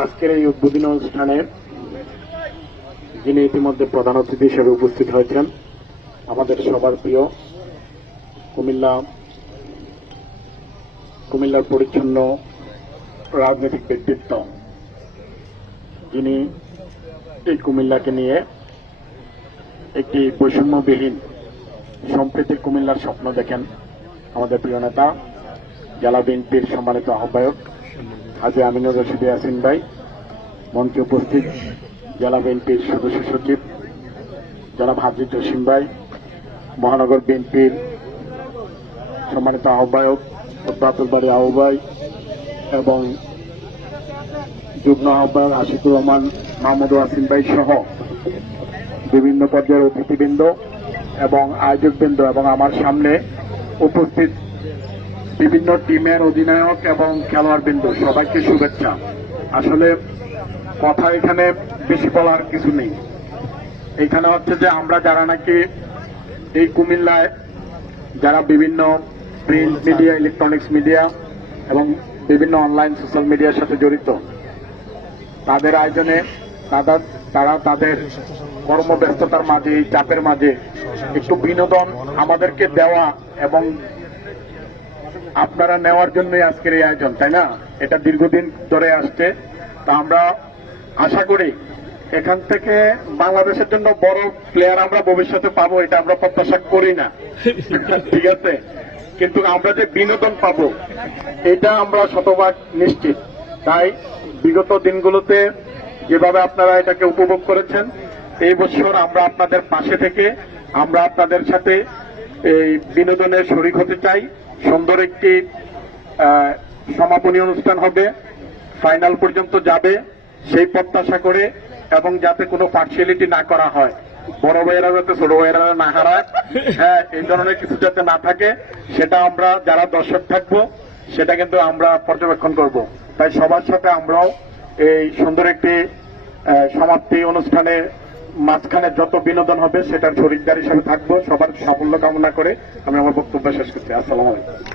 আজকের এই উদ্বোধনী অনুষ্ঠানে যিনি ইতিমধ্যে প্রধান অতিথি হিসেবে উপস্থিত হয়েছেন, আমাদের সবার প্রিয় কুমিল্লার পরিচ্ছন্ন রাজনৈতিক ব্যক্তিত্ব, যিনি এই কুমিল্লাকে নিয়ে একটি বৈষম্যবিহীন সম্প্রীতির কুমিল্লার স্বপ্ন দেখেন, আমাদের প্রিয় নেতা জেলা বিএনপির সম্মানিত আহ্বায়ক হাজী আমিনুর রশিদ ইয়াসিন ভাই, মঞ্চে উপস্থিত জেলা বিএনপির সদস্য সচিব জনাব হাজী জসিম ভাই, মহানগর বিএনপির সম্মানিত আহ্বায়ক আব্দুল বারী আবু ভাই এবং যুগ্ম আহ্বায়ক আশিকুর রহমান মাহমুদ ওয়াসিম ভাই সহ বিভিন্ন পর্যায়ের অতিথিবৃন্দ এবং আয়োজকবৃন্দ এবং আমার সামনে উপস্থিত বিভিন্ন টিমের অধিনায়ক এবং খেলোয়াড়বৃন্দ, সবাইকে শুভেচ্ছা। আসলে কথা এখানে বেশি বলার কিছু নেই। এখানে হচ্ছে যে আমরা যারা নাকি এই কুমিল্লায় যারা বিভিন্ন প্রিন্ট মিডিয়া, ইলেকট্রনিক্স মিডিয়া এবং বিভিন্ন অনলাইন সোশ্যাল মিডিয়ার সাথে জড়িত, তাদের আয়োজনে তারা তাদের কর্মব্যস্ততার মাঝে, এই চাপের মাঝে একটু বিনোদন আমাদেরকে দেওয়া এবং আপনারা নেওয়ার জন্যই আজকের এই আয়োজন, তাই না? এটা দীর্ঘদিন ধরে আসছে। তা আমরা আশা করি এখান থেকে বাংলাদেশের জন্য বড় প্লেয়ার আমরা ভবিষ্যতে পাবো, এটা আমরা প্রত্যাশা করি না, ঠিক আছে? কিন্তু আমরা যে বিনোদন পাবো এটা আমরা শতভাগ নিশ্চিত। তাই বিগত দিনগুলোতে যেভাবে আপনারা এটাকে উপভোগ করেছেন, এই বছর আমরা আপনাদের পাশে থেকে আমরা আপনাদের সাথে এই বিনোদনের শরীক হতে চাই। সুন্দর একটি সমাপনী অনুষ্ঠান হবে, ফাইনাল পর্যন্ত যাবে সেই প্রত্যাশা করে, এবং যাতে কোনো পার্সিয়ালিটি না করা হয়, বড় ভাইয়েরা যাতে ছোট ভাইয়েরা না হারায়, এই ধরনের কিছু যাতে না থাকে, সেটা আমরা যারা দর্শক থাকবো সেটা কিন্তু আমরা পর্যবেক্ষণ করব। তাই সবার সাথে আমরাও এই সুন্দর একটি সমাপ্তি অনুষ্ঠানে মাঝখানে যত বিনোদন হবে সেটার শরীকদার হিসেবে থাকবো। সবার সাফল্য কামনা করে আমি আমার বক্তব্য শেষ করছি। আসসালামু আলাইকুম।